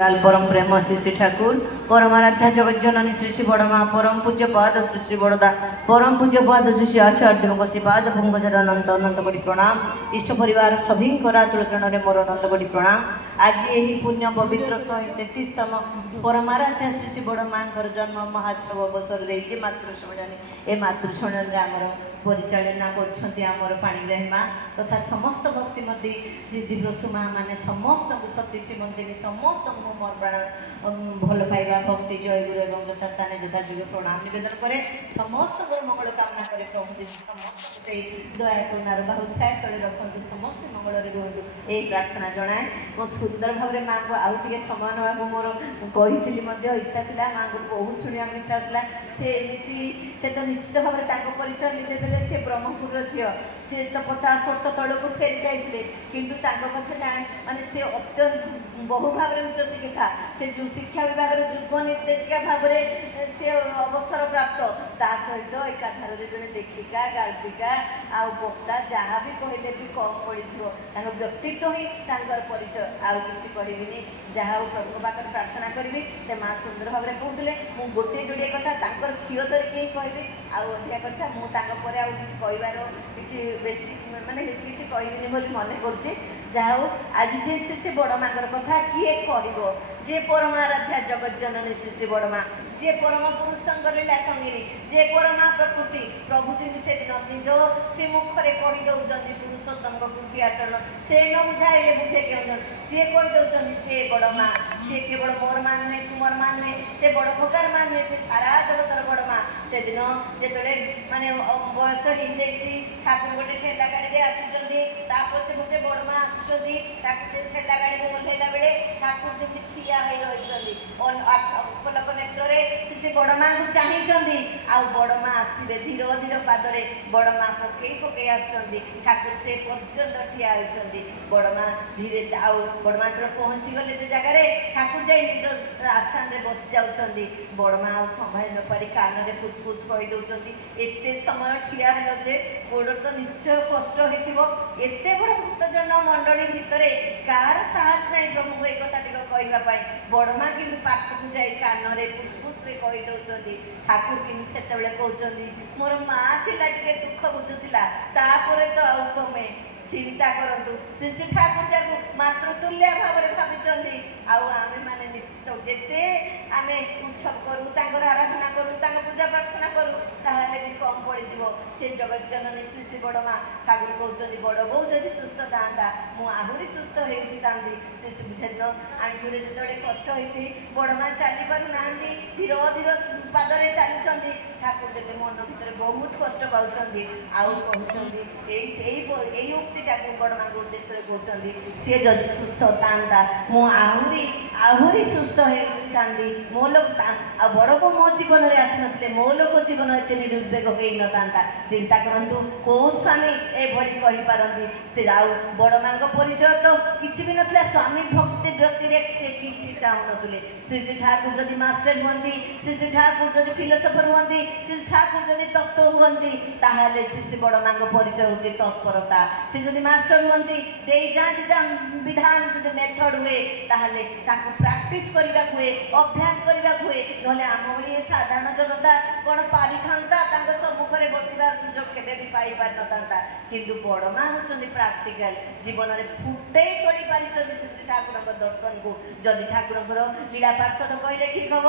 परम प्रेम श्री श्री ठाकुर परमाराध्या जगत जननी श्री श्री बड़मा परम पूज्य पाद श्री श्री बड़दा परम पूज्य पाद श्री श्री आचार्य श्री पाद भंगजर अनंत अनंत कोटि प्रणाम इष्ट परिवार सभी चरण में मोर अनंत कोटि प्रणाम। आज यही पुण्य पवित्र 133तम परमाराध्या श्री श्री बड़मा जन्म महोत्सव अवसर रही मातृश्रवणी ए मातृश्रवणी आमर परिचालना कर पाणिग्राही माँ तथा समस्त भक्तिमती श्री दिव्यसु माँ मैंने समस्त सती श्रीमंदिनी समस्त मोर प्राण भल पाइबा भक्ति जय गुरु एवं यथा स्थान यथाযোग्य प्रणाम निवेदन करे समस्त मंगल कामना करे प्रभु जी समस्त दया करुणार बाहुछाए तले रखु समस्त मंगल रुहतु यही प्रार्थना जनाए मो सुंदर भाव माँ को आउ टे समय नाक मोर कही इच्छा था माँ को बहुत शुणा इच्छा था से तो निश्चित भाव में परिचय निजे देले से ब्रह्मपुर झील से तो 50 वर्ष तौक फेरी जाते किंतु कथा जाने माने से अत्यंत बहु भाव में उच्च शिक्षिता से जो शिक्षा विभाग युग्म निर्देशिका भाव में से अवसर प्राप्त ता सहित एकाधार जड़े लेखिका गायिका आउ वक्ता जहाँ भी कहले भी कम पड़ व्यक्तित्व ही परिचय आउ कि कहबी जहाँ प्रभु पाखे प्रार्थना करी से माँ सुंदर भाव में कहते मुझे गोटे जोड़े कथा क्षीय धरिकी कहबी आधिका कथा मुझे आउ कि कहबार कि बेसी माने बेसी किसी कहबिनी बोली मन करुचे जहाँ आज जे से बड़ माँ कथा किए कह जे परमाराध्या जगत जननी श्री श्री बड़मा जे परम पुरुष लीला संगिनी जे परमा प्रकृति प्रभु जी से निज से मुखरे कहीदे पुरुषोत्तम कृति आचरण से न बुझाइले बुझे क्यों सी कहीदे से बड़मा सी केवल मोर मान नुहे तुमर मान नुहे से बड़ प्रकार मान नुहे से सारा जगतर बड़मा से दिन जो माने बयस हो ठाकुर गोटे ठेला गाड़ी आसुच्च पछे पछे बड़मा आसुच्च ठेला गाड़ी ओह्लैला बेले ठाकुर जमी ठिया उपलक नेत्र से बड़ माँ को चाहती आउ बड़ माँ आसवे धीर धीर पादरे बड़ माँ पकई पकई ठाकुर से पर्यंत ठिया होती बड़ माँ धीरे आउ बड़ माँ पहुँची गले से जगार ठाकुर जा निज आस्थान में बसी जाऊँच बड़ माँ आ संभाई न पारी कान में फुसफुस कहीदे एत समय ठिया है जे गोड़ तो निश्चय कष्ट होते बड़ भक्तजन मंडली भितर कार साहस नहीं प्रभु एक कथा कहवाई बड़ माँ कि पाखक जाए कान में फुसफुस कहीदे ठाकुर कि से कहते मोर माँ थिला टे दुख बुझुला तापर तो आउ तुम चिंता करूँ श्री श्री ठाकुर जाकू मातृतुल्य भाव में भावी आमे मैंने निश्चित जिते आम उत्सव करूँ आराधना करूँ पूजा प्रार्थना करूँ ताहले भी कम पड़ से जगत जननी श्री श्री बड़ माँ ठाकुर कहते बड़ बो जदि सुस्थ था मुझे सुस्थ होती से बुझेन आंठुरे जो कष्ट होती बड़ माँ चली पार ना धीर धीर पादरे चलुँच ठाकुर जब मन भर बहुत कष्ट पाँच आउ कहते उक्तिटा बड़ माँ उद्देश्य कहते सी जदि सुस्थ था आहरी सुस्थ होता मो लोग बड़ को मो जीवन में आसी ना मो लोग जीवन एत निर्वेग हो न था चिंता करूँ कौ स्वामी एभली कहीपारती आउ बड़ माँ परिचय तो किसी भी नाला स्वामी भक्ति व्यक्ति से किसी चाहून श्री श्री ठाकुर जदि मास्टर हमें श्री श्री ठाकुर जदि फिलोसफर हमें श्री ठाकुर जदि तत्व हमें ताहले श्री श्री बड़ माँ परिचय हूँ तत्परता से जदि मास्टर हमें दे जाती विधान जब मेथड हुए ताहले ताकू प्रैक्टिस करने हुए अभ्यास करने हुए ना आम भाई साधारण जनता कौन पारि था सम्मुखें बसबार सुजोग के भी पाई पारि न था किंतु बड़ माँ होती प्राक्टिकाल जीवन में फुटे कर श्री ठाकुर दर्शन को जदि ठाकुर लीला पार्षद कहले ठीक हम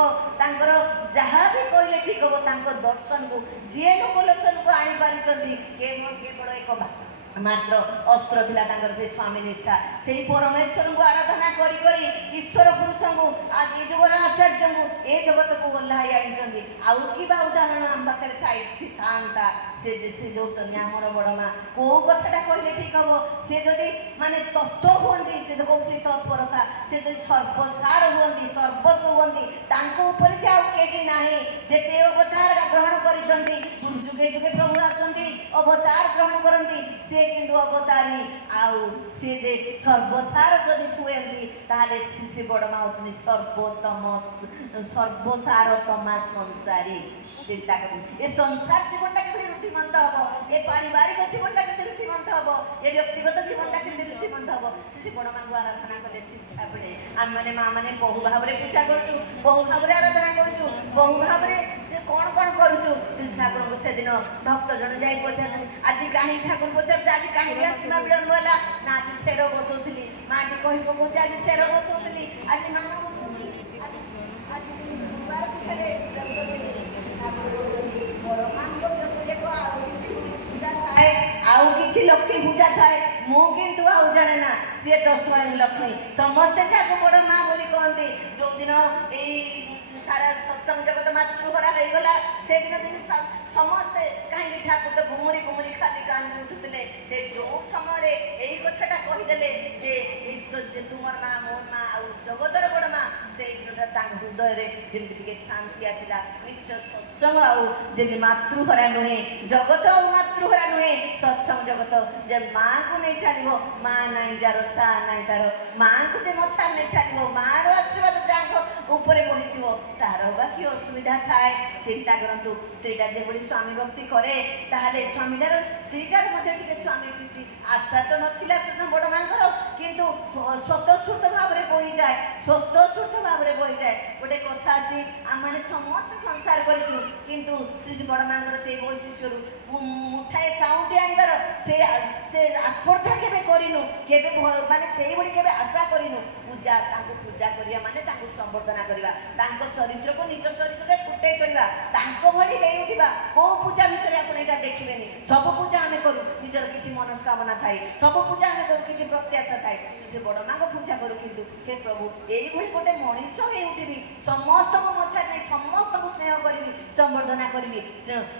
जहाँ भी कहले ठीक हम दर्शन को जी लोकलोचन को आनी पारी केवल एक मात्र अस्त्र था से स्वामी निष्ठा से परमेश्वर को आराधना करी ईश्वर पुरुष को आज ये जगह आचार्य को ए जगत को ओह्लाई आनी आउ कि उदाहरण आम पाखे था से जो आमर बड़ माँ कौ कथा कहले ठीक हम सी जदि माने तत्व हमें से कहते तत्परता से जब सर्वसार हमें सर्वस्व हमें आगे ना जेते अवतार ग्रहण कर जुगे जुगे प्रभु आसती अवतार ग्रहण करती से किंतु अवतारी आउ सी जे सर्वसार जदि हुए ताहले श्री बड़ माँ होती सर्वोत्तम सर्वसारतमा संसारी চিন্তা করুন এ সংসার জীবনটা কেমন রুটিমন্ত হব এ পারিবারিক জীবনটা কেমন রুটিমন্ত হব এ ব্যক্তিগত জীবনটা কেমন রুটিমন্ত হব সে বড় মাଙ୍କୁ আরাধনা কলে শিক্ষা পড়ে আমি মানে মা মানে বহু ভাବରେ ପୂଜା କରୁଛୁ ବହୁ ଭାବରେ ଆରାଧନା କରୁଛୁ ବହୁ ଭାବରେ ଯେ କ'ଣ କ'ଣ କରୁଛୁ ସେ ଠାକୁରଙ୍କୁ ସେଦିନ ଭକ୍ତ ଜଣେ ଯାଇ ପଚାରୁଛନ୍ତି ଆଜି କାହିଁକି ଠାକୁର ପଚାରୁଛି ଆଜି କାହିଁକି ଆସିବା ବିଳମ୍ବ ହେଲା ନା ଆଜି ସେର ବସଉଥିଲି ମାଟି କହି ପକଉଛି ଆଜି ସେର ବସଉଥିଲି ଆଜି ମାମା ବସଉଥିଲି ଆଜି ଆଜି ଗୁରୁବାର ପୂଜାରେ ବ୍ୟସ୍ତ ଥିଲି ଠାକୁର କହୁଛନ୍ତି ବଡ଼ ମାଙ୍କ ବ୍ୟତିରେକ ଆଉ କିଛି ପୂଜା ଥାଏ ଆଉ କିଛି ଲକ୍ଷ୍ମୀ ପୂଜା ଥାଏ ମୁଁ କିନ୍ତୁ ଆଉ ଜାଣେ ନା ସିଏ ତ ସ୍ୱୟଂ ଲକ୍ଷ୍ମୀ ସମସ୍ତେ ଯାହାକୁ ବଡ଼ ମା ବୋଲି କହନ୍ତି ଯୋଉଦିନ ଏଇ ସାରା ସତ୍ସଙ୍ଗ ଜଗତ ମାତୃହରା ହେଇଗଲା ସେଦିନ ଯେମିତି ସମସ୍ତେ କାହିଁକି ଠାକୁର ତ ଘୁମୁରି ଘୁମୁରି ଖାଲି କାନ୍ଦି ଉଠୁଥିଲେ ସେ ଯୋଉ ସମୟରେ ଏଇ କଥାଟା କହିଦେଲେ ଯେ ଈଶ୍ୱର ତୁମର ମା ମୋର ମା ଆଉ ଜଗତର ବଡ଼ ମା ସେଇ ଦିନଟା ତାଙ୍କ ହୃଦୟରେ ଯେମିତି ଟିକେ ଶାନ୍ତି ଆସିଲା ନିଶ୍ଚୟ ସତ୍ସଙ୍ଗ ଆଉ ଯେମିତି ମାତୃହରା ନୁହେଁ ଜଗତ ଆଉ ମାତୃହରା ନୁହେଁ ସତ୍ସଙ୍ଗ ଜଗତ ଯେ ମାଙ୍କୁ ନେଇ ଚାଲିବ ମା ନାହିଁ ଯାର ସା ନାହିଁ ତାର ମାଙ୍କୁ ଯେ ମଥାରେ ନେଇ ଚାଲିବ ମାର ଆଶୀର୍ବାଦ ଯାହାଙ୍କ ଉପରେ ବହିଯିବ ତାର ବାକି ଅସୁବିଧା ଥାଏ ଚିନ୍ତା କରନ୍ତୁ ସ୍ତ୍ରୀଟା ଯେଭଳି ସ୍ୱାମୀ ଭକ୍ତି କରେ ତାହେଲେ ସ୍ୱାମୀଟାର ସ୍ତ୍ରୀଟାର ମଧ୍ୟ ଟିକେ ସ୍ୱାମୀ ଭକ୍ତି ଆଶା ତ ନଥିଲା ସେଦିନ ବଡ଼ ମାଙ୍କର କିନ୍ତୁ ସ୍ୱତଃସ୍ଫୂର୍ତ୍ତ ଭାବରେ ବହିଯାଏ ସ୍ୱତଃସ୍ଫୂର୍ତ୍ତ ଭାବରେ ବହିଯାଏ ଗୋଟେ କଥା ଅଛି ଆମମାନେ ସମସ୍ତେ ସଂସାର କରିଛୁ କିନ୍ତୁ ଶ୍ରୀ ବଡ଼ ମାଙ୍କର ସେଇ ବୈଶିଷ୍ଟ୍ୟରୁ ମୁଠାଏ ସାଉଁଟି ଆଣିବାର ସେ ଆସ୍ପର୍ଦ୍ଧା କେବେ କରିନୁ କେବେ ମାନେ ସେଇଭଳି କେବେ ଆଶା କରିନୁ ପୂଜା ତାଙ୍କୁ ପୂଜା କରିବା ମାନେ ତାଙ୍କୁ ସମ୍ବର୍ଦ୍ଧନା କରିବା ତାଙ୍କ ଚରିତ୍ରକୁ ନିଜ ଚରିତ୍ରରେ ଫୁଟେଇ ତୋଳିବା ତାଙ୍କ ଭଳି ହେଇ ଉଠିବା କୋଉ ପୂଜା ଭିତରେ ଆପଣ ଏଇଟା ଦେଖିବେନି ସବୁ ପୂଜା ଆମେ କରୁ ନିଜର କିଛି ମନସ୍କାମନା ଥାଏ ସବୁ ପୂଜା ଆମେ କରୁ କିଛି ପ୍ରତ୍ୟାଶା ଥାଏ ସେ ବଡ଼ ମାଙ୍କ ପୂଜା କରୁ କିନ୍ତୁ ହେ ପ୍ରଭୁ ଏଇଭଳି ଗୋଟେ ମଣିଷ ହେଇ ଉଠିବି ସମସ୍ତଙ୍କୁ ମଧ୍ୟରେ ନେଇ ସମସ୍ତଙ୍କୁ ସ୍ନେହ କରିବି ସମ୍ବର୍ଦ୍ଧନା କରିବି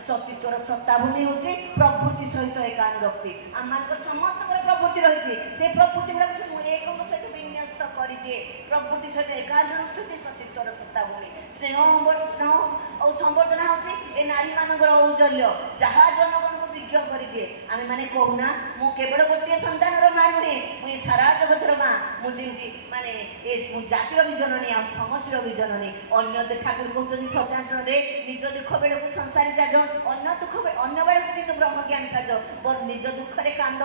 ସତୀତ୍ୱର ସତ୍ତାଭୂମି ହେଉଛି ପ୍ରବୃତ୍ତି ସହିତ ଏକାନୁରକ୍ତି ଆମମାନଙ୍କର ସମସ୍ତଙ୍କର ପ୍ରବୃତ୍ତି ରହିଛି ସେ ପ୍ରବୃତ୍ତି ଗୁଡ଼ାକୁ ମୁଁ ଏକଙ୍କ ସହିତ ବିନ୍ୟସ୍ତ କରିଦିଏ ପ୍ରବୃତ୍ତି ସହିତ ଏକାନୁରକ୍ତି ହେଉଛି ସତୀତ୍ୱର ସତ୍ତାଭୂମି ସ୍ନେହ ଆଉ ସମ୍ବର୍ଦ୍ଧନା ହେଉଛି ଏ ନାରୀମାନଙ୍କର ଔଜ୍ଜଲ୍ୟ ଯାହା ଜନଗଣକୁ ବିଜ୍ଞ କରିଦିଏ ଆମେ ମାନେ କହୁନା ମୁଁ କେବଳ ଗୋଟିଏ ସନ୍ତାନର ମା ନୁହେଁ ମୁଁ ଏ ସାରା ଜଗତର ମା ମୁଁ ଯେମିତି ମାନେ ମୁଁ ଜାତିର ବି ଜନନୀ ଆଉ ସମସ୍ତର ବି ଜନନୀ ଅନ୍ୟ ଠାକୁର କହୁଛନ୍ତି ସତ୍ୟାଞ୍ଚଳରେ ନିଜ ଦୁଃଖ ବେଳକୁ ସଂସାରୀ ସାଜ ଅନ୍ୟ ବେଳକୁ କିନ୍ତୁ ବ୍ରହ୍ମଜ୍ଞାନୀ ସାଜ ନିଜ ଦୁଃଖରେ କାନ୍ଦ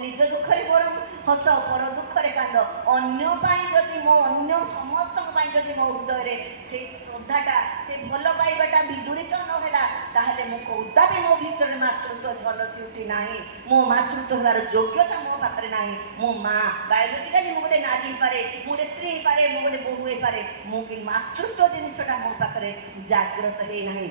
ନିଜ ଦୁଃଖରେ ବରଂ ହସ ପର ଦୁଃଖରେ କାନ୍ଦ ଅନ୍ୟ ପାଇଁ ଯଦି ଅନ୍ୟ ସମସ୍ତଙ୍କ ପାଇଁ ଯଦି ମୋ ହୃଦୟରେ ସେଇ ଶ୍ରଦ୍ଧାଟା ସେ ଭଲ ପାଇବାଟା ବିଦୂରିତ ନ ହେଲା ତାହେଲେ ମୁଁ କଦାପି ମୋ ଭିତରେ ମାତୃତ୍ୱ ଝଲସି ଉଠି ନାହିଁ ମୋ ମାତୃତ୍ୱ ହେବାର ଯୋଗ୍ୟତା ମୋ ପାଖରେ ନାହିଁ ମୁଁ ମା ବାୟୋଲୋଜିକାଲି ମୁଁ ଗୋଟେ ନାରୀ ହେଇପାରେ ମୁଁ ଗୋଟେ ସ୍ତ୍ରୀ ହେଇପାରେ ମୁଁ ଗୋଟେ ବୋହୂ ହେଇପାରେ ମୁଁ କିନ୍ତୁ ମାତୃତ୍ୱ ଜିନିଷଟା ମୋ ପାଖରେ ଜାଗ୍ରତ ହେଇନାହିଁ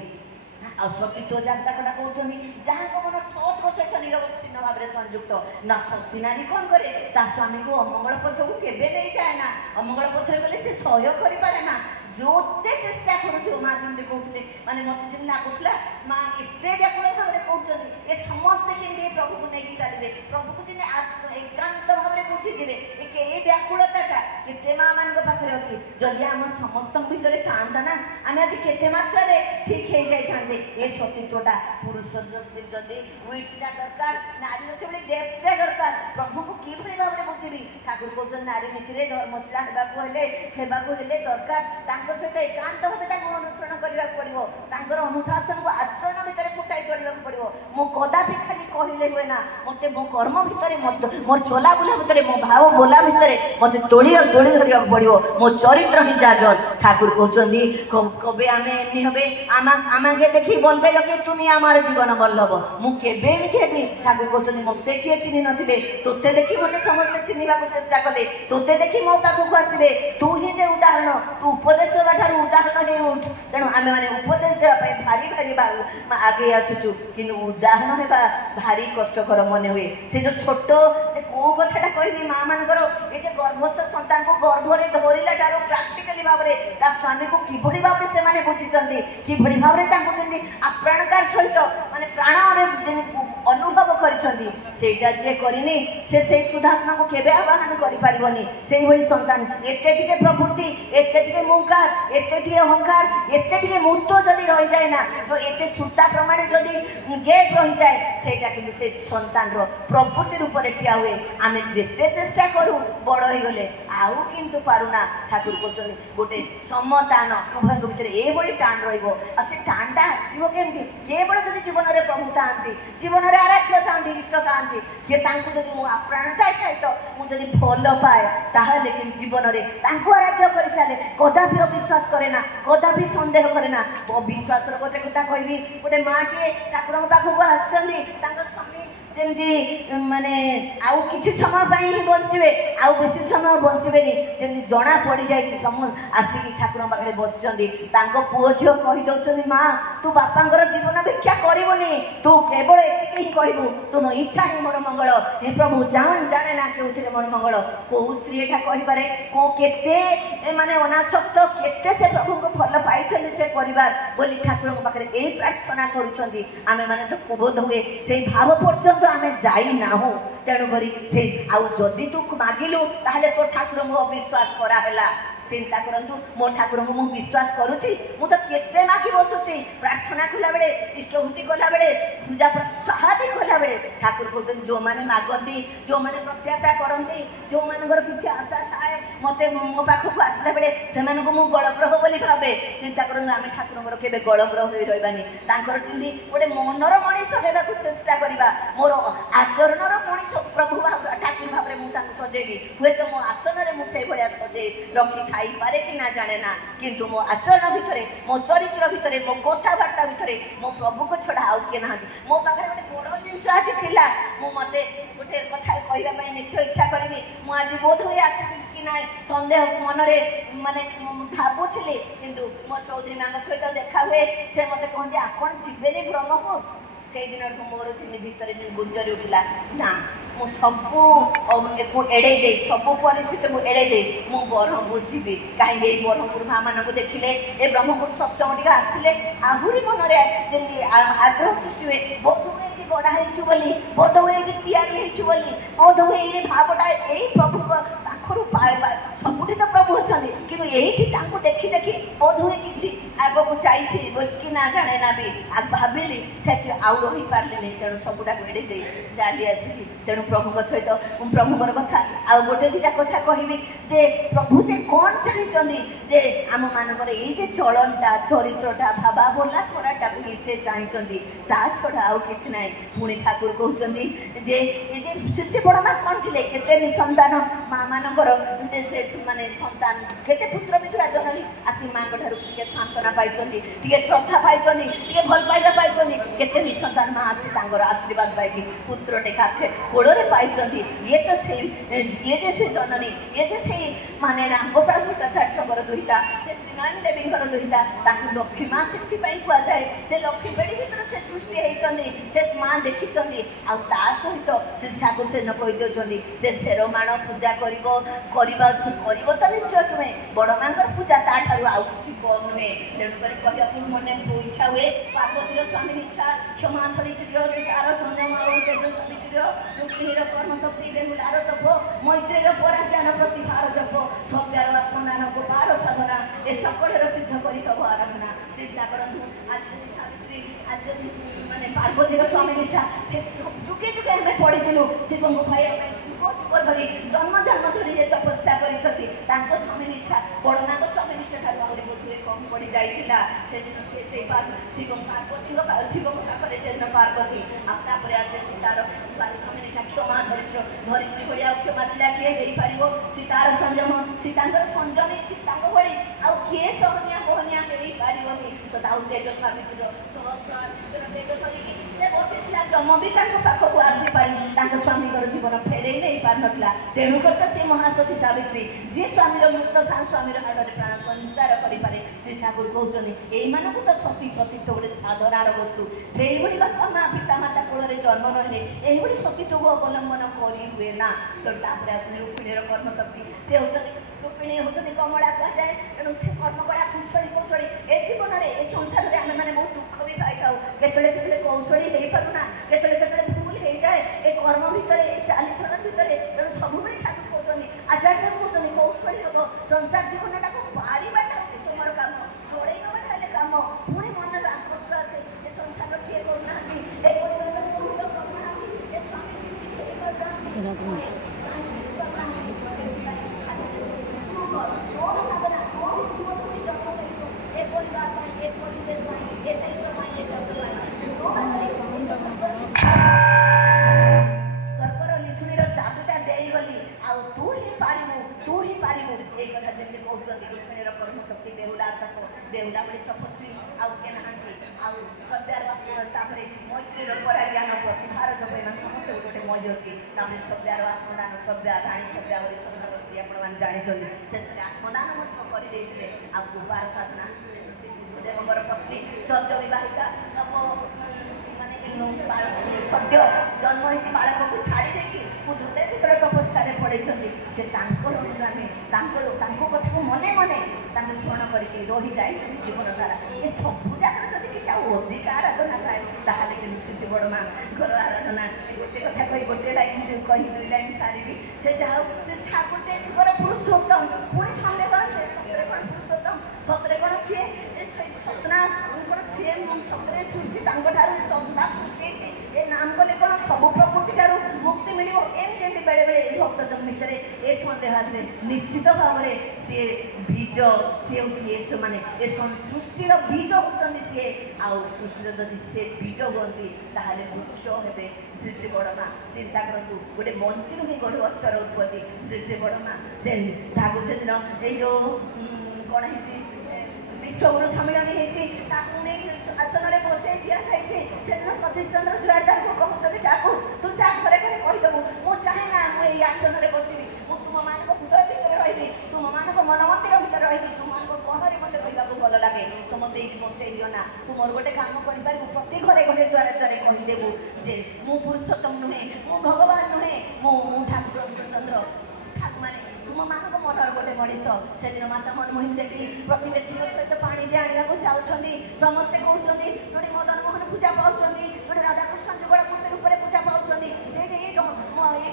ଆଉ ସତୀତ୍ୱ ଜାଗତାକଟା କହୁଛନ୍ତି ଯାହାଙ୍କ ମନ ସତ୍ଙ୍କ ସହିତ ନିରବଚ୍ଛିନ୍ନ ଭାବରେ ସଂଯୁକ୍ତ ନା ସତୀ ନାରୀ କ'ଣ କରେ ତା ସ୍ୱାମୀକୁ ଅମଙ୍ଗଳ ପଥକୁ କେବେ ନେଇଯାଏ ନା ଅମଙ୍ଗଳ ପଥରେ ଗଲେ ସେ ସହ୍ୟ କରିପାରେ ନା ଯୋତେ ଚେଷ୍ଟା କରୁଥିବ ମା ଯେମିତି କହୁଥିଲେ ମାନେ ମତେ ଯେମିତି ଲାଗୁଥିଲା ମା ଏତେ ବ୍ୟାକୁଳ ଭାବରେ କହୁଛନ୍ତି ଏ ସମସ୍ତେ କେମିତି ଏ ପ୍ରଭୁକୁ ନେଇକି ଚାଲିବେ ପ୍ରଭୁକୁ ଯେମିତି ଏକାନ୍ତ ଭାବରେ ବୁଝିଯିବେ ଏ ବ୍ୟାକୁଳତାଟା କେତେ ମା ମାନଙ୍କ ପାଖରେ ଅଛି ଯଦି ଆମ ସମସ୍ତଙ୍କ ଭିତରେ ଥାଆନ୍ତା ନା ଆମେ ଆଜି କେତେ ମାତ୍ରାରେ ଠିକ ହେଇଯାଇଥାନ୍ତେ ଏ ସତୀତ୍ୱଟା ପୁରୁଷ ଯଦି ୱିଟଟା ଦରକାର ନାରୀର ସେଭଳି ଡେପ୍ଥଟା ଦରକାର ପ୍ରଭୁକୁ କିଭଳି ଭାବରେ ବୁଝିବି ଠାକୁର କହୁଛନ୍ତି ନାରୀ ନୀତିରେ ଧର୍ମଶୀଳା ହେବାକୁ ହେଲେ ଦରକାର ତାଙ୍କ ସହିତ ଏକାନ୍ତ ଭାବେ ତାଙ୍କୁ ଅନୁସରଣ କରିବାକୁ ପଡ଼ିବ ତାଙ୍କର ଅନୁଶାସନକୁ ଆଚରଣ ଭିତରେ ଫୁଟାଇ ତୋଳିବାକୁ ପଡ଼ିବ ମୁଁ କଦାପି ଖାଲି କହିଲେ ହୁଏ ନା ମୋତେ ମୋ କର୍ମ ଭିତରେ ମୋର ଚଲାବୁଲା ଭିତରେ ମୋ ଭାବ ବୋଲା ଭିତରେ ମୋତେ ଦୋଳି ଧରିବାକୁ ପଡ଼ିବ ମୋ ଚରିତ୍ର ହିଁ ଯାଜନ ଠାକୁର କହୁଛନ୍ତି କବେ ଆମେ ଏମିତି হবে আমাকে দেখি বলবে লোকে তুমি আমার জীবন বল্লভ ମୁଁ କେବେ ଏମିତି ହେବି ଠାକୁର କହୁଛନ୍ତି ମୋତେ କିଏ ଚିହ୍ନି ନଥିଲେ ତୋତେ ଦେଖି ମୋତେ ସମସ୍ତେ ଚିହ୍ନିବାକୁ ଚେଷ୍ଟା କଲେ ତୋତେ ଦେଖି ମୋ ପାଖକୁ ଆସିବେ ତୁ ହିଁ ଯେ ଉଦାହରଣ ତୁ ଉପଦେଶ ଦେବା ଠାରୁ ଉଦାହରଣ ହେଇ ଉଠୁ ତେଣୁ ଆମେ ମାନେ ଉପଦେଶ ଦେବା ପାଇଁ ଭାରି ଆଗେଇ ଆସୁଛୁ କିନ୍ତୁ ଉଦାହରଣ ହେବା ଭାରି କଷ୍ଟକର ମନେ ହୁଏ ସେ ଯୋଉ ଛୋଟ ଯେ କୋଉ କଥାଟା କହିବି ମା ମାନଙ୍କର ଏ ଯେ ଗର୍ଭସ୍ଥ ସନ୍ତାନକୁ ଗର୍ଭରେ ଧରିଲା ଠାରୁ ପ୍ରାକ୍ଟିକାଲି ଭାବରେ ତା ସ୍ୱାମୀକୁ କିଭଳି ଭାବରେ ସେମାନେ ବୁଝିଛନ୍ତି କିଭଳି ଭାବରେ ତାଙ୍କୁ ଯେମିତି ଆପ୍ରାଣତାର ସହିତ ମାନେ ପ୍ରାଣରେ ଯେମିତି ଅନୁଭବ କରିଛନ୍ତି କରିଛନ୍ତି ସେଇଟା ଯିଏ କରିନି ସେ ସୁଧାତ୍ମାକୁ କେବେ ଆବାହନ କରିପାରିବନି। ସେଇଭଳି ସନ୍ତାନ ଏତେ ଟିକେ ପ୍ରବୃତ୍ତି, ଏତେ ଟିକେ ମୁଙ୍କାର, ଏତେ ଟିକେ ଅହଙ୍କାର, ଏତେ ଟିକେ ମୁକ୍ତ ଯଦି ରହିଯାଏ ନା, ଯୋଉ ଏତେ ସୂତା ପ୍ରମାଣେ ଯଦି ଗେଟ୍ ରହିଯାଏ, ସେଇଟା କିନ୍ତୁ ସେ ସନ୍ତାନର ପ୍ରବୃତ୍ତି ରୂପରେ ଠିଆ ହୁଏ। ଆମେ ଯେତେ ଚେଷ୍ଟା କରୁ ବଡ଼ ହେଇଗଲେ ଆଉ କିନ୍ତୁ ପାରୁନା। ଠାକୁର କହୁଛନ୍ତି ଗୋଟେ ସମାଧାନ ଉଭୟଙ୍କ ଭିତରେ ଏଭଳି ଟାଣ ରହିବ। ଆଉ ସେ ଟାଣଟା ଆସିବ କେମିତି? କେବଳ ଯଦି ଜୀବନରେ ପ୍ରଭୁ ଥାଆନ୍ତି, ଜୀବନରେ ଆରାଧ୍ୟ ଥାଆନ୍ତି, ଇଷ୍ଟ ଥାଆନ୍ତି, ଯେ ତାଙ୍କୁ ଯଦି ମୁଁ ଆପ୍ରାଣତା ସହିତ ମୁଁ ଯଦି ଭଲ ପାଏ, ତାହେଲେ କିନ୍ତୁ ଜୀବନରେ ତାଙ୍କୁ ଆରାଧ୍ୟ କରି ଚାଲେ, କଦାପି ଅବିଶ୍ୱାସ କରେ ନା, କଦାପି ସନ୍ଦେହ କରେ ନା। ଅବିଶ୍ୱାସର ଗୋଟେ କଥା କହିବି, ଗୋଟେ ମାଟିଏ ଠାକୁରଙ୍କ ପାଖକୁ ଆସିଛନ୍ତି, ତାଙ୍କ ସ୍ୱାମୀ ଯେମିତି ମାନେ ଆଉ କିଛି ସମୟ ପାଇଁ ହିଁ ବଞ୍ଚିବେ, ଆଉ ବେଶୀ ସମୟ ବଞ୍ଚିବେନି, ଯେମିତି ଜଣା ପଡ଼ିଯାଇଛି। ସମସ୍ତେ ଆସିକି ଠାକୁରଙ୍କ ପାଖରେ ବସିଛନ୍ତି, ତାଙ୍କ ପୁଅ ଝିଅ କହିଦେଉଛନ୍ତି, ମା ତୁ ବାପାଙ୍କର ଜୀବନ ଭିକ୍ଷା କରିବୁନି, ତୁ କେବଳ ଏତିକି ହିଁ କହିବୁ, ତୁମ ଇଚ୍ଛା ହିଁ ମୋର ମଙ୍ଗଳ। ହେ ପ୍ରଭୁ ଜାଣେ ନା କେଉଁଥିରେ ମୋର ମଙ୍ଗଳ। କୋଉ ସ୍ତ୍ରୀ ଏକା କହିପାରେ, କୋଉ କେତେ ମାନେ ଅନାସକ୍ତ, କେତେ ସେ ପ୍ରଭୁଙ୍କୁ ଭଲ ପାଇଛନ୍ତି ସେ ପରିବାର ବୋଲି ଠାକୁରଙ୍କ ପାଖରେ ଏଇ ପ୍ରାର୍ଥନା କରୁଛନ୍ତି। ଆମେମାନେ ତ ବୋଧ ହୁଏ ସେଇ ଭାବ ପର୍ଯ୍ୟନ୍ତ ଆମେ ଯାଇନାହୁଁ। ତେଣୁକରି ସେଇ ଆଉ ଯଦି ତୁ ମାଗିଲୁ ତାହେଲେ ତୋ ଠାକୁରଙ୍କୁ ଅବିଶ୍ୱାସ କରାହେଲା। ଚିନ୍ତା କରନ୍ତୁ, ମୋ ଠାକୁରଙ୍କୁ ମୁଁ ବିଶ୍ୱାସ କରୁଛି, ମୁଁ ତ କେତେ ମାଗି ବସୁଛି, ପ୍ରାର୍ଥନା କଲାବେଳେ, ଇଷ୍ଟଭୂତି କଲାବେଳେ, ପୂଜା ସାହାଯ୍ୟ କଲାବେଳେ ଠାକୁର କହୁଛନ୍ତି ଯେଉଁମାନେ ମାଗନ୍ତି, ଯେଉଁମାନେ ପ୍ରତ୍ୟାଶା କରନ୍ତି, ଯେଉଁମାନଙ୍କର କିଛି ଆଶା ଥାଏ, ମୋତେ ମୋ ପାଖକୁ ଆସିଲା ବେଳେ ସେମାନଙ୍କୁ ମୁଁ ଗଳଗ୍ରହ ବୋଲି ଭାବେ। ଚିନ୍ତା କରନ୍ତୁ, ଆମେ ଠାକୁରଙ୍କର କେବେ ଗଳଗ୍ରହ ହୋଇ ରହିବାନି। ତାଙ୍କର ଯେମିତି ଗୋଟେ ମନର ମଣିଷ ହେବାକୁ ଚେଷ୍ଟା କରିବା। ମୋର ଆଚରଣର ମଣିଷ ପ୍ରଭୁ ଠାକୁର ଭାବରେ ମୁଁ ତାଙ୍କୁ ସଜେଇବି। ହୁଏତ ମୋ ଆସନରେ ମୁଁ ସେଇଭଳିଆ ସଜେଇ ରଖି ଥାଇପାରେ କି ନା ଜାଣେ ନା, କିନ୍ତୁ ମୋ ଆଚରଣ ଭିତରେ, ମୋ ଚରିତ୍ର ଭିତରେ, ମୋ କଥାବାର୍ତ୍ତା ଭିତରେ ମୋ ପ୍ରଭୁଙ୍କ ଛଡ଼ା ଆଉ କିଏ ନାହାନ୍ତି। ମୋ ପାଖରେ ଗୋଟେ ବଡ଼ ଜିନିଷ ଆଜି ଥିଲା, ମୁଁ ମୋତେ ଗୋଟେ କଥା କହିବା ପାଇଁ ନିଶ୍ଚୟ ଇଚ୍ଛା କରିବି। ମୁଁ ଆଜି ବୋଧ ହୁଏ ଆସିବି କି ନାହିଁ ସନ୍ଦେହ ମନରେ ମାନେ ଭାବୁଥିଲି, କିନ୍ତୁ ମୋ ଚୌଧୁରୀ ମାଙ୍କ ସହିତ ଦେଖା ହୁଏ, ସେ ମୋତେ କହନ୍ତି ଆପଣ ଯିବେନି ବ୍ରହ୍ମପୁର। ସେଇଦିନଠୁ ମୋର ଯେମିତି ଭିତରେ ଯେମିତି ଗୁଞ୍ଜରି ଉଠିଲା, ନା ମୁଁ ସବୁକୁ ଏଡ଼େଇ ଦେଇ, ସବୁ ପରିସ୍ଥିତିକୁ ଏଡ଼େଇ ଦେଇ ମୁଁ ବ୍ରହ୍ମପୁର ଯିବି। କାହିଁକି ଏଇ ବ୍ରହ୍ମପୁର ମାଆମାନଙ୍କୁ ଦେଖିଲେ, ଏ ବ୍ରହ୍ମପୁର ସତ୍ସଙ୍ଗ ଟିକେ ଆସିଲେ ଆହୁରି ମନରେ ଯେମିତି ଆଗ୍ରହ ସୃଷ୍ଟି ହୁଏ। ବୋଧହୁଏ ଏଠି ଗଢ଼ା ହେଇଛୁ ବୋଲି, ବୋଧହୁଏ ଏଠି ତିଆରି ହେଇଛୁ ବୋଲି, ବୋଧହୁଏ ଏଇ ଭାବଟା ଏଇ ପ୍ରଭୁଙ୍କ ପାଖରୁ ସବୁଠି ତ ପ୍ରଭୁ ଅଛନ୍ତି, କିନ୍ତୁ ଏଇଠି ତାଙ୍କୁ ଦେଖି ଦେଖି ବୋଧହୁଏ କିଛି ଆଗକୁ ଯାଇଛି ବୋଲି ନା ଜାଣେ ନା ବି ଭାବିଲି, ସେଠି ଆଉ ରହିପାରିଲିନି। ତେଣୁ ସବୁଟାକୁ ଏଡ଼େଇ ଦେଇ ଚାଲି ଆସିଲି। ତେଣୁ ପ୍ରଭୁଙ୍କ ସହିତ ମୁଁ ପ୍ରଭୁଙ୍କର କଥା ଆଉ ଗୋଟେ ଦିଟା କଥା କହିବି, ଯେ ପ୍ରଭୁ ଯେ କ'ଣ ଚାହିଁଛନ୍ତି, ଯେ ଆମମାନଙ୍କର ଏଇ ଯେ ଚଳନଟା, ଚରିତ୍ରଟା, ଭାବା ବୋଲା ଖରାଟାକୁ ହିଁ ସେ ଚାହିଁଛନ୍ତି, ତା ଛଡ଼ା ଆଉ କିଛି ନାହିଁ। ପୁଣି ଠାକୁର କହୁଛନ୍ତି ଯେ ଏ ଯେ ସେ ବଡ଼ ମା କ'ଣ ଥିଲେ, କେତେ ନିଃସନ୍ତାନ ମାଆମାନଙ୍କର ସେ ମାନେ ସନ୍ତାନ, କେତେ ପୁତ୍ର ବିଧୁରା ଜନନୀ ଆସି ମାଆଙ୍କ ଠାରୁ ଟିକେ ସାନ୍ତ୍ୱନା ପାଇଛନ୍ତି, ଟିକେ ଶ୍ରଦ୍ଧା ପାଇଛନ୍ତି, ଟିକେ ଭଲ ପାଇବା ପାଇଛନ୍ତି। କେତେ ନିଃସନ୍ତାନ ମା ଆସି ତାଙ୍କର ଆଶୀର୍ବାଦ ପାଇକି ପୁତ୍ରଟେ କୋଳରେ ପାଇଛନ୍ତି। ଇଏ ତ ସେଇ, ଇଏ ଯେ ସେ ଜନନୀ, ଇଏ ଯେ ସେଇ ମାନେ ରାମଗୋପାଳ ଭଟ୍ଟାଚାର୍ଯ୍ୟଙ୍କର ଦୁହିତା, ସେ ତ୍ରିନୟନୀ ଦେବୀଙ୍କର ଦୁହିତା, ତାଙ୍କୁ ଲକ୍ଷ୍ମୀ ମା ସେଥିପାଇଁ କୁହାଯାଏ। ସେ ଲକ୍ଷ୍ମୀ ବେଡ଼ି ଭିତରେ ସେ ସୃଷ୍ଟି ହେଇଛନ୍ତି, ସେ ମା ଦେଖିଛନ୍ତି। ଆଉ ତା ସହିତ ସେ ଠାକୁର ସେନ କହିଦେଉଛନ୍ତି, ସେ ଶେରମାଣ ପୂଜା କରିବ ତ ନିଶ୍ଚୟ ତୁମେ, ବଡ଼ ମାଙ୍କର ପୂଜା ତାଠାରୁ ଆଉ କିଛି କମ୍ ନୁହେଁ। ତେଣୁକରି କହିବାକୁ ମନେ ଇଚ୍ଛା ହୁଏ, ପାର୍ବତୀର ସ୍ୱାମୀ ନିଷ୍ଠା, କ୍ଷମା ଧରିତ୍ରୀର ସେ ତାର ସଂଯମ ଆଉ ତେଜ ସାବିତ୍ରୀର ରୁକ୍ମିଣୀର କର୍ମ ଶକ୍ତି, ବେହୁଲାର ତପ, ମୈତ୍ରୀର ପରାଜ୍ଞାନ ପ୍ରତିଭାର ଜପ, ସତ୍ୟାର ଆତ୍ମଦାନ ଗୋପାର ସାଧନା, ଏ ସକଳର ସିଦ୍ଧ କରିଥବ ଆରାଧନା। ଚିନ୍ତା କରନ୍ତୁ, ଆଜି ଯଦି ସାବିତ୍ରୀ, ଆଜି ଯଦି ମାନେ ପାର୍ବତୀର ସ୍ୱାମୀ ନିଷ୍ଠା, ସେ ଯୁଗେ ଯୁଗେ ଆମେ ପଢ଼ିଥିଲୁ ଶିବଙ୍କୁ ପାଇବା ପାଇଁ ଯୁଗ ଯୁଗ ଧରି, ଜନ୍ମ ଜନ୍ମ ଧରି ଯେ ତପସ୍ୟା କରିଛନ୍ତି, ତାଙ୍କ ସ୍ୱାମୀ ନିଷ୍ଠା ବଡ଼ ମାଙ୍କ ସ୍ୱାମୀ ନିଷ୍ଠା ଠାରୁ ଆହୁରି ବୋଧହୁଏ କମ୍ ପଡ଼ି ଯାଇଥିଲା। ସେଦିନ ସେ ସେଇ ଶିବଙ୍କ ପାଖରେ ସେଦିନ ପାର୍ବତୀ, ଆଉ ତାପରେ ଆସେ ସୀତାର ସ୍ୱାମୀ ନିଷ୍ଠା, କ୍ଷମା ଧରିତ୍ରୀ ଭଳି ଆଉ କ୍ଷମାଶୀଳା କିଏ ହେଇପାରିବ? ସୀତାର ସଂଯମ, ସୀତାଙ୍କର ସଂଯମୀ ସୀତାଙ୍କ ଭଳି ଆଉ କିଏ ସହନିଆ ବହନିଆ ହେଇପାରିବନି? ଆଉ ତେଜ ସାବିତ୍ରୀର ସହସ୍ର ତେଜ ଧରିକି ସେ ବସିଥିଲା, ଯମ ବି ତାଙ୍କ ପାଖକୁ ଆସିପାରି ତାଙ୍କ ସ୍ୱାମୀଙ୍କର ଜୀବନ ଫେରେଇ ନେଇ ପାରିନଥିଲା। ତେଣୁକରି ତ ସେ ମହାସତୀ ସାବିତ୍ରୀ, ଯିଏ ସ୍ୱାମୀର ମୃତ ସ୍ୱାମୀର ହାଡ଼ରେ ପ୍ରାଣ ସଞ୍ଚାର କରିପାରେ। ଶ୍ରୀ ଠାକୁର କହୁଛନ୍ତି ଏଇମାନଙ୍କୁ ତ ସତୀତ୍ୱ ଗୋଟେ ସାଧନାର ବସ୍ତୁ। ସେଇଭଳି ବାପା ମା ପିତା ମାତା କୋଳରେ ଜନ୍ମ ରହିଲେ ଏଇଭଳି ସତୀତ୍ୱକୁ ଅବଲମ୍ବନ କରି ହୁଏ ନା। ତ ତାପରେ ଆସୁଛନ୍ତି ରୁକ୍ମିଣୀର କର୍ମଶକ୍ତି, ସେ ହେଉଛନ୍ତି ରୁକ୍ମିଣୀ ହେଉଛନ୍ତି କମଳା କୁହାଯାଏ। ତେଣୁ ସେ କର୍ମକଳା କୁଶଳୀ କୌଶଳୀ, ଏ ଜୀବନରେ ଏ ସଂସାରରେ ଆମେମାନେ ବହୁତ ଦୁଃଖ ବି ପାଇଥାଉ। କେତେବେଳେ କୌଶଳୀ ହେଇପାରୁନା, କେତେବେଳେ ଭୁଲ ହେଇଯାଏ, ଛାଡ଼ିଦେବେ କହୁଛନ୍ତି କୌଶଳୀ ହେବ ସଂସାର ଜୀବନଟାକୁ ପାରିବାଟା ହେଉଛି ତୁମର କାମ, ଚଳେଇ ନେବାଟା ହେଲେ କାମ। ପୁଣି ମନରେ କଷ୍ଟ ଆସେ, ଏ ସଂସାର କିଏ କରୁନାହାନ୍ତି, ଏ ପରିବାର କରୁନାହାନ୍ତି, ଏ ସ୍ୱାମୀ କିଏ କରୁନାହାନ୍ତି। ତୋର ସାଧନା, ତୋର ପୁଅ ତୁମେ ଜନ୍ମ କରିଛୁ ଏ ପରିବାର ପାଇଁ, ଏ ପରିବେଶ ପାଇଁ, ଏ ଦେଶ ପାଇଁ, ଏ ଦେଶ ପାଇଁ। ତୋ ହାତରେ ସ୍ୱର୍ଗର ଲିଶୁଣିର ଚାବିଟା ଦେଇଗଲି, ଆଉ ତୁ ହିଁ ପାରିବୁ, ତୁ ହିଁ ପାରିବୁ। ଏଇ କଥା ଯେମିତି କହୁଛନ୍ତି ରୁକ୍ମିଣୀର କର୍ମଶକ୍ତି ବେହୁଲା ତପ, ବେହୁଲା ଭଳି ତପସ୍ୱୀ ଆଉ କିଏ ନାହାନ୍ତି। ଆଉ ସବ୍ୟାର ତାପରେ ମୈତ୍ରୀର ପରାଜ୍ଞାନ ପ୍ରତିଭାର ଯୋଗ, ଏମାନେ ସମସ୍ତେ ଗୋଟେ ଗୋଟେ ମଇ ଅଛି। ତାପରେ ସବ୍ୟାର ଆତ୍ମଦାନ, ସବ୍ୟା ରାଣୀ ସବ୍ୟା ବୋଲି ସଂଘାତ ସ୍ତ୍ରୀ ଆପଣମାନେ ଜାଣିଛନ୍ତି। ଶେଷରେ ଆତ୍ମଦାନ ମଧ୍ୟ କରିଦେଇଥିଲେ। ଆଉ କୁବାର ସାଧନା, ଦେବଙ୍କର ପତ୍ନୀ ସଦ୍ୟ ବିବାହିତା ସଦ୍ୟ ଜନ୍ମ ହେଇଛି ବାଳକକୁ ଛାଡ଼ି ଦେଇକି ବୁଧୁରେ ଯେତେବେଳେ ତପସ୍ୟାରେ ପଳେଇଛନ୍ତି, ସେ ତାଙ୍କର ଅନୁଗାମୀ, ତାଙ୍କ କଥାକୁ ମନେ ମନେ ତାଙ୍କୁ ସ୍ମରଣ କରିକି ରହିଯାଇଛନ୍ତି ଜୀବନ ସାରା। ଏ ସବୁ ଜାଗାରେ ଯଦି କିଛି ଆଉ ଅଧିକା ଆରାଧନା ଥାଏ, ତାହେଲେ କିନ୍ତୁ ଶ୍ରୀ ବଡ଼ ମାଙ୍କର ଆରାଧନା। ଗୋଟେ କଥା କହି ଗୋଟେ ଲାଇନ୍ କହି 2 ଲାଇନ୍ ସାରିବି। ସେ ଯାହା ହଉ ସେ ଠାକୁର ଯେ ଯୁଗର ପୁରୁଷୋତ୍ତମ। ପୁଣି ସନ୍ଦେହ ଆସେ, ସତରେ କ'ଣ ପୁରୁଷୋତ୍ତମ, ସତରେ କ'ଣ ସିଏ ସତନା କ'ଣ ସିଏ ସତରେ ସୃଷ୍ଟି ତାଙ୍କଠାରୁ ସଂସାର ସୃଷ୍ଟି ହେଇଛି। ଏ ନାମ କଲେ କ'ଣ ସବୁ ପ୍ରକୃତି ଠାରୁ ମୁକ୍ତି ମିଳିବ? ଏମିତି ଯେମିତି ବେଳେବେଳେ ଏ ଭକ୍ତଜନ ଭିତରେ ଏ ସନ୍ଦେହ ଆସେ। ନିଶ୍ଚିତ ଭାବରେ ସିଏ ବୀଜ, ସିଏ ହେଉଛନ୍ତି ୟେଶୁ, ମାନେ ଏ ସୃଷ୍ଟିର ବୀଜ ହେଉଛନ୍ତି ସିଏ। ଆଉ ସୃଷ୍ଟିର ଯଦି ସେ ବୀଜ ହୁଅନ୍ତି ତାହେଲେ ବୃକ୍ଷ ହେବେ ଶ୍ରୀ ବଡ଼ ମା। ଚିନ୍ତା କରନ୍ତୁ, ଗୋଟେ ବଞ୍ଚିରୁ ହିଁ ଗୋଟେ ଗଛର ଉତ୍ପତ୍ତି ଶ୍ରୀ ବଡ଼ ମା। ସେ ଠାକୁର ସେଦିନ ଏଇ ଯେଉଁ କ'ଣ ହେଇଛି ବିଶ୍ୱଗୁରୁ ସମ୍ମିଳନୀ ହେଇଛି, ତାକୁ ନେଇ ଆସନରେ ବସେଇ ଦିଆଯାଇଛି। ସେଦିନ ସତୀଶ ଚନ୍ଦ୍ର ଜୁଆରଦାରଙ୍କୁ କହୁଛନ୍ତି, ଠାକୁର ତୁ ଯା ଘରେ ଘରେ କହିଦେବୁ, ମୁଁ ଚାହେଁ ନା ମୁଁ ଏଇ ଆସନରେ ବସିବି, ମୁଁ ତୁମମାନଙ୍କ ହୃଦୟ ଭିତରେ ରହିବି, ତୁମମାନଙ୍କ ମନ ମନ୍ଦିର ଭିତରେ ରହିବି, ତୁମମାନଙ୍କ ଗହଣରେ ମୋତେ ରହିବାକୁ ଭଲ ଲାଗେ। ତୁ ମୋତେ ଏଇଠି ବସେଇ ଦିଅ ନା। ତୁ ମୋର ଗୋଟେ କାମ କରିପାରିବୁ, ପ୍ରତି ଘରେ ଘରେ ଦ୍ୱାରେ ଦ୍ୱାରେ କହିଦେବୁ ଯେ ମୁଁ ପୁରୁଷୋତ୍ତମ ନୁହେଁ, ମୁଁ ଭଗବାନ ନୁହେଁ, ମୁଁ ଠାକୁର ଚନ୍ଦ୍ର ମାନେ ତୁମମାନଙ୍କ ମନର ଗୋଟେ ମଣିଷ। ସେଦିନ ମାତା ମନମୋହିନୀ ଦେବୀ ପ୍ରତିବେଶୀଙ୍କ ସହିତ ପାଣି ବି ଆଣିବାକୁ ଯାଉଛନ୍ତି। ସମସ୍ତେ କହୁଛନ୍ତି ଯୋଉଠି ମଦନ ମୋହନ ପୂଜା ପାଉଛନ୍ତି, ଯୋଉଠି ରାଧାକୃଷ୍ଣ ଯୁଗଳ ମୂର୍ତ୍ତି ରୂପରେ ପୂଜା ପାଉଛନ୍ତି, ସେଇଠି ଏଇ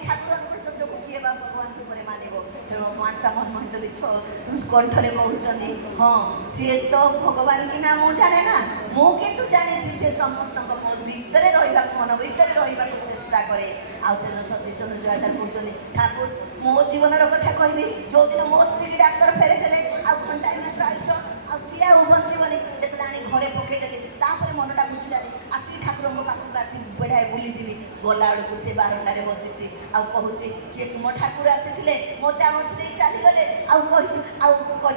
ଠାକୁର ଚନ୍ଦ୍ରକୁ କିଏ ବା ଭଗବାନ ରୂପରେ ମାନିବ? ତେଣୁ ମାତା ମନମୋହିନୀ ଦେବୀ କଣ୍ଠରେ କହୁଛନ୍ତି, ହଁ ସିଏ ତ ଭଗବାନ କି ନା ମୁଁ ଜାଣେ ନା, ମୁଁ କିନ୍ତୁ ଜାଣିଛି ସେ ସମସ୍ତଙ୍କ ଭିତରେ ରହିବାକୁ, ମନ ଭିତରେ ରହିବାକୁ ଚେଷ୍ଟା କରେ। ଆଉ ସେଦିନ ସତୀଶ ଚନ୍ଦ୍ର ଜୁଆରଦାର କହୁଛନ୍ତି, ଠାକୁର ମୋ ଜୀବନର କଥା କହିବି, ଯେଉଁଦିନ ମୋ ସ୍ତ୍ରୀ ଡାକ୍ତର ଫେରେଇଦେଲେ ଆଉ ଘଣ୍ଟାଏ ମାତ୍ର ଆୟୁଷ, ଆଉ ସିଏ ଆଉ ବଞ୍ଚିବନି, ଯେତେବେଳେ ଆଣି ଘରେ ପକେଇଦେଲି, ତାପରେ ମନଟା ବୁଝିଲାନି, ଆସି ଠାକୁରଙ୍କ ପାଖକୁ ଆସି ବେଢ଼ାଏ ବୁଲିଯିବି। ଗଲାବେଳକୁ ସେ ବାରଣ୍ଡାରେ ବସିଛି, ଆଉ କହୁଛି କିଏ ତୁମ ଠାକୁର ଆସିଥିଲେ, ମୋତେ ଆମଛି ଦେଇ ଚାଲିଗଲେ, ଆଉ କହିଛୁ, ଆଉ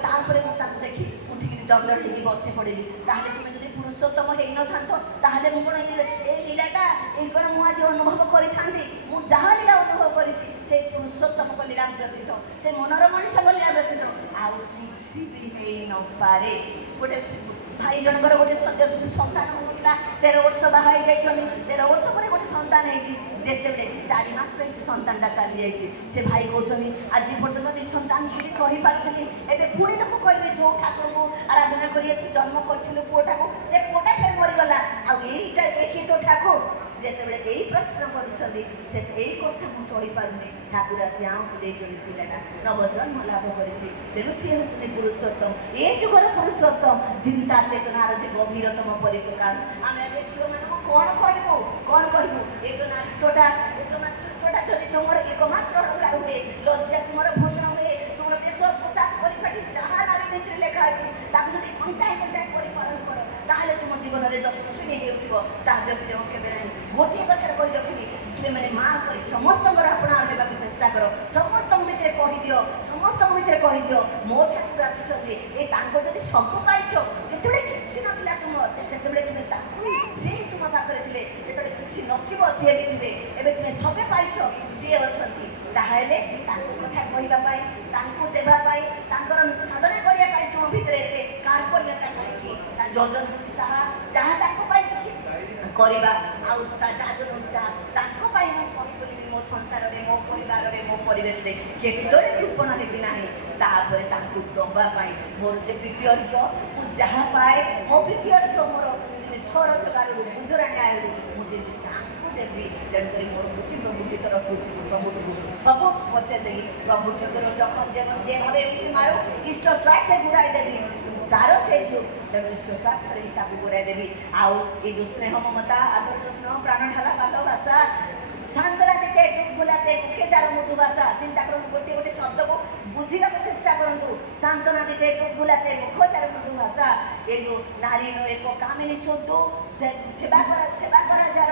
ତାପରେ ମୁଁ ତାକୁ ଦେଖି ଉଠିକିରି ଦଣ୍ଡ ହେଇକି ବସି ପଡ଼ିଲି। ତାହେଲେ ତୁମେ ଯଦି ପୁରୁଷୋତ୍ତମ ହେଇନଥାନ୍ତ, ତାହେଲେ ମୁଁ କ'ଣ ଏଇ ଲୀଳାଟା ଏଇ କ'ଣ ମୁଁ ଆଜି ଅନୁଭବ କରିଥାନ୍ତି? ମୁଁ ଯାହା ଲୀଳା ଅନୁଭବ କରିଛି ସେଇ ପୁରୁଷୋତ୍ତମଙ୍କ ଲୀଳା ବ୍ୟତୀତ, ସେ ମନର ମଣିଷଙ୍କ ଲୀଳା ବ୍ୟତୀତ ଆଉ କିଛି ବି ହେଇନପାରେ। ଗୋଟେ ଭାଇ ଜଣଙ୍କର ଗୋଟେ ସନ୍ତାନ ହେଉଥିଲା, 13 ବର୍ଷ ବାହା ହେଇଯାଇଛନ୍ତି, 13 ବର୍ଷ ପରେ ଗୋଟେ ସନ୍ତାନ ହେଇଛି। ଯେତେବେଳେ 4 ମାସ ହେଇଛି ସନ୍ତାନଟା ଚାଲିଯାଇଛି। ସେ ଭାଇ କହୁଛନ୍ତି, ଆଜି ପର୍ଯ୍ୟନ୍ତ ନିଃସନ୍ତାନ ସହିପାରୁଥିଲି, ଏବେ ପୁଣି ଲୋକ କହିବେ ଯୋଉ ଠାକୁରଙ୍କୁ ଆରାଧନା କରି ଆସି ଜନ୍ମ କରିଥିଲୁ ପୁଅଟାକୁ, ସେ ପୁଅଟା ଫେର ମରିଗଲା, ଆଉ ଏଇଟା ଦେଖି ତ ଠାକୁର ଯେତେବେଳେ ଏଇ ପ୍ରଶ୍ନ କରିଛନ୍ତି, ସେ ଏଇ କଥା ମୁଁ ସହିପାରୁନି, ଠାକୁର ଆସି ଆଉଁଶ ଦେଇଛନ୍ତି, ପିଲାଟା ନବଜନ୍ମ ଲାଭ କରିଛି। ତେଣୁ ସିଏ ହେଉଛନ୍ତି ପୁରୁଷୋତ୍ତମ, ଏ ଯୁଗର ପୁରୁଷୋତ୍ତମ, ଚିନ୍ତା ଚେତନାର ଯେ ଗଭୀରତମ ପରିପ୍ରକାଶ। ଆମେ ଆଜି ଝିଅମାନଙ୍କୁ କ'ଣ କହିବୁ, କ'ଣ କହିବୁ? ଏ ଯେଉଁ ନାଟ୍ୟଟା, ଏ ଯେଉଁ ନାଟ୍ୟଟା ଯଦି ତୁମର ଏକମାତ୍ର ଅଳଙ୍କାର ହୁଏ, ଲଜ୍ଜା ତୁମର ଭୂଷଣ ହୁଏ, ତୁମର ବେଶ ପୋଷାକ ପରିପାଟି ଯାହା ନାରୀ ନୀତିରେ ଲେଖା ଅଛି, ତାକୁ ଯଦି ଘଣ୍ଟାଏ ଘଣ୍ଟାଏ ପରିପାଳନ କର, ତାହେଲେ ତୁମ ଜୀବନରେ ଯଶସ୍ୱୀ ହେଉଥିବ। ତା ବ୍ୟତୀତ କେବେ ନାହିଁ। ଗୋଟିଏ କଥାରେ କହି ରଖିବି, ତୁମେମାନେ ମା କରି ସମସ୍ତଙ୍କର ଆପଣାର ହେବାକୁ ଚେଷ୍ଟା କର। ସମସ୍ତଙ୍କ ଭିତରେ କହିଦିଅ, ସମସ୍ତଙ୍କ ଭିତରେ କହିଦିଅ, ମୋ ଠାକୁର ଆସିଛନ୍ତି। ଏ ତାଙ୍କ ଯଦି ସବୁ ପାଇଛ, ଯେତେବେଳେ କିଛି ନଥିଲା ତୁମ, ସେତେବେଳେ ତୁମେ ତାକୁ ସିଏ ତୁମ ପାଖରେ ଥିଲେ, ଯେତେବେଳେ କିଛି ନଥିବ ସିଏ ବି ଥିବେ। ଏବେ ତୁମେ ସବୁ ପାଇଛ, ସିଏ ଅଛନ୍ତି। ତାହେଲେ ତାଙ୍କ କଥା କହିବା ପାଇଁ, ତାଙ୍କୁ ଦେବା ପାଇଁ, ତାଙ୍କର ସାଧନା କରିବା ପାଇଁ ତୁମ ଭିତରେ ଏତେ କାର୍ପଣ୍ୟତା କାହିଁକି? ତା ଯୋଜନା ତାହା ଯାହା ତାଙ୍କ ପାଇଁ କିଛି କରିବା, ଆଉ ତା ଯାହା ଯୋଜନା ତାଙ୍କ ପାଇଁ ମୁଁ କହିପାରିବି, ମୋ ସଂସାରରେ, ମୋ ପରିବାରରେ, ମୋ ପରିବେଶରେ କେତେବେଳେ କୃପଣ ହେବି ନାହିଁ। ତାପରେ ତାଙ୍କୁ ଦବା ପାଇଁ ମୋର ଯେ ପ୍ରୀତି ଅର୍ଘ୍ୟ, ମୁଁ ଯାହା ପାଏ ମୋ ପ୍ରୀତି ଅର୍ଘ୍ୟ ମୋର ଯେମିତି ସ୍ୱରୋଜଗାରରୁ, ଗୁଜୁରାଣ ଆୟରୁ ମୁଁ ଯେମିତି ତାଙ୍କୁ ଦେବି। ତେଣୁକରି ମୋର ବୃତ୍ତି ପ୍ରବୃତ୍ତି ତୋର ପ୍ରଭୁକୁ ସବୁ ପଛେ ଦେଇ ପ୍ରଭୁଟି ତୋର ଯখন যে ভাবে উঁকি মারো ইষ্ট স্বার্থে ঘুরাই দেবি তার সে যুগ তেমন ইষ্ট স্বার্থে তাকে ঘুরাই দেবি। আউ এই যে স্নেহ মমতা আদর যত্ন প্রাণ ঢালা ভালোবাসা সান্ত্বনা দিতে দুঃখ ভুলাতে মুখে যার মৃদু ভাষা চিন্তা করুন গোটিয়ে গোটিয়ে শব্দকে বুঝিବାକୁ চেষ্টা করন্তু। সান্ত্বনা দিতে দুঃখ ভুলাতে মুখ যার মৃদু ভাষা এই যে নারী এক কামিনী সদ্যু সেবা করা যার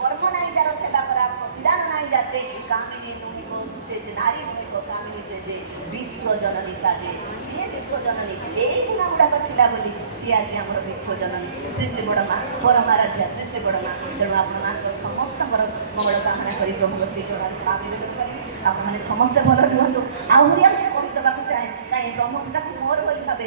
কর্ম নাই যার সেবা করা বিধান নাই যাচ্ছে কামিনী নহিব সে যে নারী নহিব কামিনী সে যে বিশ্বজননী সাজে ସିଏ ବିଶ୍ୱଜନନୀ। ଏଇ ଗୁଣ ଗୁଡ଼ାକ ଥିଲା ବୋଲି ସିଏ ଆଜି ଆମର ବିଶ୍ୱଜନନୀ ଶ୍ରୀ ଶ୍ରୀ ବଡ଼ ମା ପରମାରାଧ୍ୟା ଶ୍ରୀ ଶ୍ରୀ ବଡ଼ ମା। ତେଣୁ ଆପଣମାନଙ୍କର ସମସ୍ତଙ୍କର ମଙ୍ଗଳ କାମନା କରି ପ୍ରଭୁଙ୍କ ଶ୍ରୀ ଚରଣରେ ଆବେଦନ କରିବି ଆପଣମାନେ ସମସ୍ତେ ଭଲ ରୁହନ୍ତୁ। ଆହୁରି କହିଦେବାକୁ ଚାହେଁ କାହିଁ ବ୍ରହ୍ମଟାକୁ ମୋର କରି ଭାବେ